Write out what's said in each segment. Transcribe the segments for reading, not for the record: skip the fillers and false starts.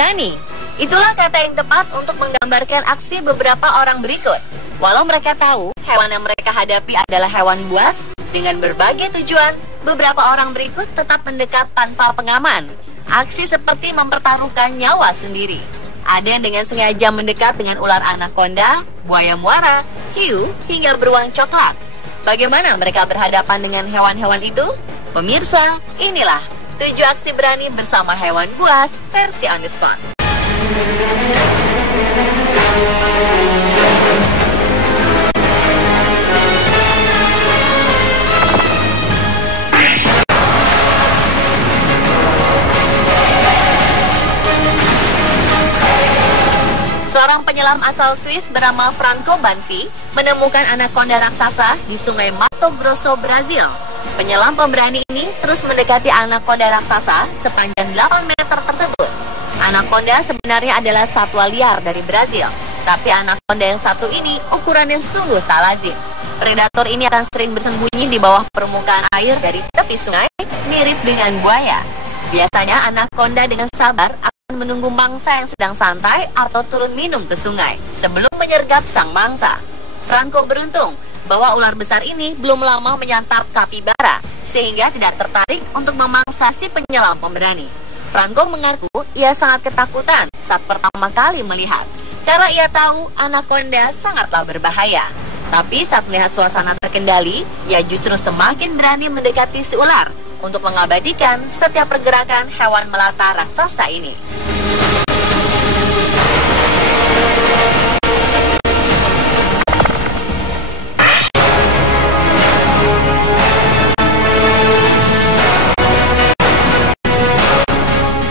Berani. Itulah kata yang tepat untuk menggambarkan aksi beberapa orang berikut. Walau mereka tahu hewan yang mereka hadapi adalah hewan buas, dengan berbagai tujuan, beberapa orang berikut tetap mendekat tanpa pengaman. Aksi seperti mempertaruhkan nyawa sendiri. Ada yang dengan sengaja mendekat dengan ular anaconda, buaya muara, hiu, hingga beruang coklat. Bagaimana mereka berhadapan dengan hewan-hewan itu? Pemirsa, inilah 7 aksi berani bersama hewan buas versi on the spot. Seorang penyelam asal Swiss bernama Franco Banfi menemukan anaconda raksasa di Sungai Mato Grosso, Brazil. Penyelam pemberani ini terus mendekati anaconda raksasa sepanjang 8 meter tersebut. Anaconda sebenarnya adalah satwa liar dari Brazil, tapi anaconda yang satu ini ukurannya sungguh tak lazim. Predator ini akan sering bersembunyi di bawah permukaan air dari tepi sungai, mirip dengan buaya. Biasanya anaconda dengan sabar akan menunggu mangsa yang sedang santai atau turun minum ke sungai sebelum menyergap sang mangsa. Franco beruntung bahwa ular besar ini belum lama menyantap kapibara sehingga tidak tertarik untuk memangsa si penyelam pemberani. Franco mengaku ia sangat ketakutan saat pertama kali melihat karena ia tahu anaconda sangatlah berbahaya. Tapi saat melihat suasana terkendali, ia justru semakin berani mendekati si ular untuk mengabadikan setiap pergerakan hewan melata raksasa ini.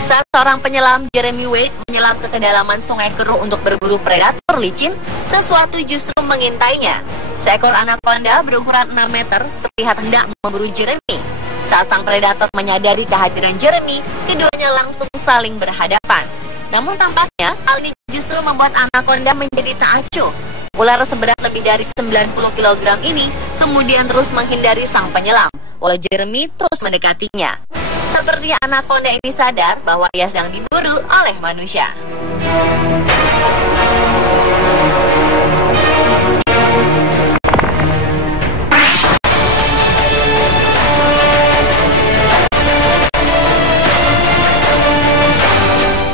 Saat seorang penyelam, Jeremy Wade, menyelam ke kedalaman Sungai Keruh untuk berburu predator licin, sesuatu justru mengintainya. Seekor anaconda berukuran 6 meter terlihat hendak memburu Jeremy. Saat sang predator menyadari kehadiran Jeremy, keduanya langsung saling berhadapan. Namun tampaknya hal ini justru membuat anaconda menjadi tak acuh. Ular seberat lebih dari 90 kg ini kemudian terus menghindari sang penyelam, walau Jeremy terus mendekatinya. Sepertinya anaconda ini sadar bahwa ia sedang diburu oleh manusia.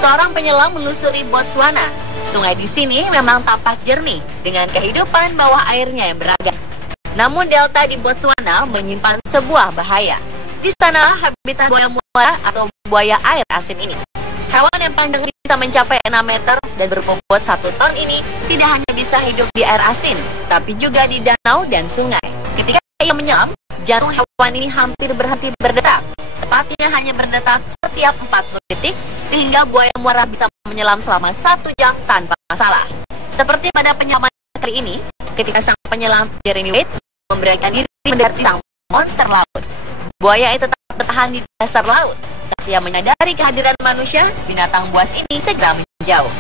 Seorang penyelam menelusuri Botswana. Sungai di sini memang tampak jernih dengan kehidupan bawah airnya yang beragam. Namun delta di Botswana menyimpan sebuah bahaya. Di sana habitat buaya muara atau buaya air asin ini. Hewan yang panjangnya bisa mencapai 6 meter dan berbobot 1 ton ini tidak hanya bisa hidup di air asin, tapi juga di danau dan sungai. Ketika ia menyelam, jantung hewan ini hampir berhenti berdetak. Tepatnya hanya berdetak setiap 40 detik, sehingga buaya muara bisa menyelam selama 1 jam tanpa masalah. Seperti pada penyelaman kali ini, ketika sang penyelam Jeremy Wade memberanikan diri mendekati sang monster laut. Buaya itu tetap bertahan di dasar laut. Saat ia menyadari kehadiran manusia, binatang buas ini segera menjauh.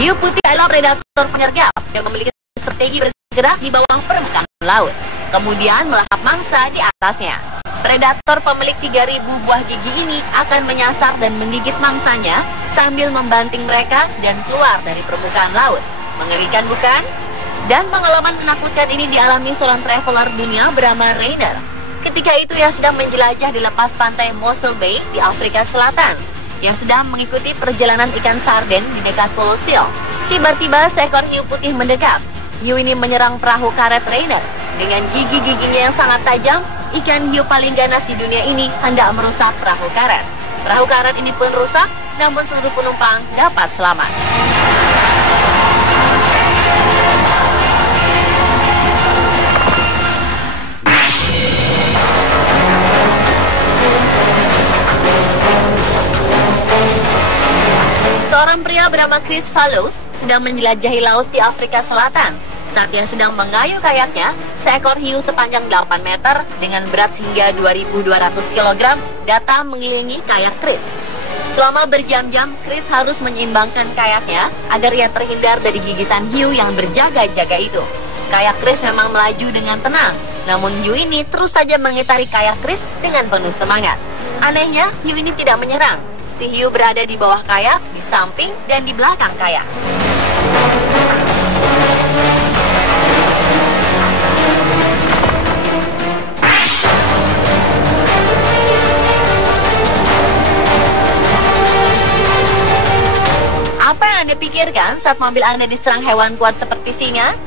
Hiu putih adalah predator penyergap yang memiliki strategi bergerak di bawah permukaan laut, kemudian melahap mangsa di atasnya. Predator pemilik 3.000 buah gigi ini akan menyasar dan menggigit mangsanya sambil membanting mereka dan keluar dari permukaan laut. Mengerikan bukan? Dan pengalaman menakutkan ini dialami seorang traveler dunia bernama Rainer. Ketika itu ia sedang menjelajah di lepas pantai Mossel Bay di Afrika Selatan, yang sedang mengikuti perjalanan ikan sarden di dekat Pulau Seal. Tiba-tiba seekor hiu putih mendekat. Hiu ini menyerang perahu karet Rainer. Dengan gigi-giginya yang sangat tajam, ikan hiu paling ganas di dunia ini hendak merusak perahu karet. Perahu karet ini pun rusak, namun seluruh penumpang dapat selamat. Seorang pria bernama Chris Fallows sedang menjelajahi laut di Afrika Selatan. Saat dia sedang mengayuh kayaknya, seekor hiu sepanjang 8 meter dengan berat hingga 2.200 kg datang mengelilingi kayak Chris. Selama berjam-jam, Chris harus menyeimbangkan kayaknya agar ia terhindar dari gigitan hiu yang berjaga-jaga itu. Kayak Chris memang melaju dengan tenang, namun hiu ini terus saja mengitari kayak Chris dengan penuh semangat. Anehnya, hiu ini tidak menyerang. Si hiu berada di bawah kayak, di samping, dan di belakang kayak. Apa yang Anda pikirkan saat mobil Anda diserang hewan kuat seperti singa?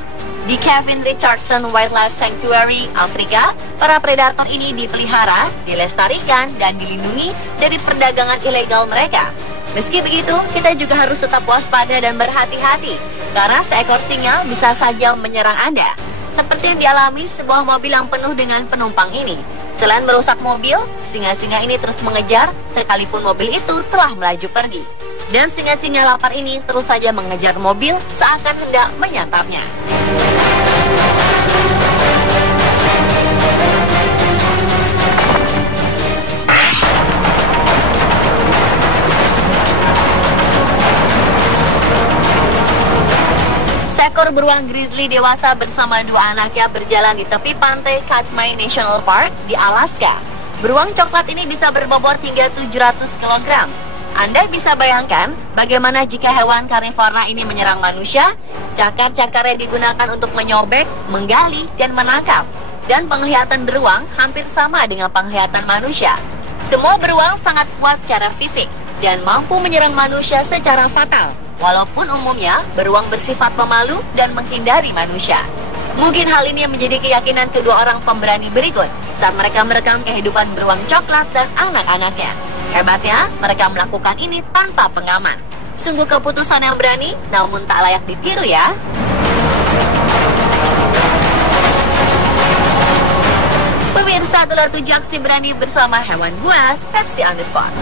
Di Kevin Richardson Wildlife Sanctuary, Afrika, para predator ini dipelihara, dilestarikan, dan dilindungi dari perdagangan ilegal mereka. Meski begitu, kita juga harus tetap waspada dan berhati-hati, karena seekor singa bisa saja menyerang Anda. Seperti yang dialami sebuah mobil yang penuh dengan penumpang ini. Selain merusak mobil, singa-singa ini terus mengejar, sekalipun mobil itu telah melaju pergi. Dan singa-singa lapar ini terus saja mengejar mobil seakan hendak menyantapnya. Seekor beruang grizzly dewasa bersama dua anaknya berjalan di tepi pantai Katmai National Park di Alaska. Beruang coklat ini bisa berbobot hingga 700 kg. Anda bisa bayangkan bagaimana jika hewan karnivora ini menyerang manusia? Cakar-cakar yang digunakan untuk menyobek, menggali, dan menangkap. Dan penglihatan beruang hampir sama dengan penglihatan manusia. Semua beruang sangat kuat secara fisik dan mampu menyerang manusia secara fatal. Walaupun umumnya beruang bersifat pemalu dan menghindari manusia. Mungkin hal ini yang menjadi keyakinan kedua orang pemberani berikut saat mereka merekam kehidupan beruang coklat dan anak-anaknya. Hebatnya, mereka melakukan ini tanpa pengaman. Sungguh keputusan yang berani, namun tak layak ditiru ya. Pemirsa, Tular 7 aksi berani bersama hewan buas versi on the spot.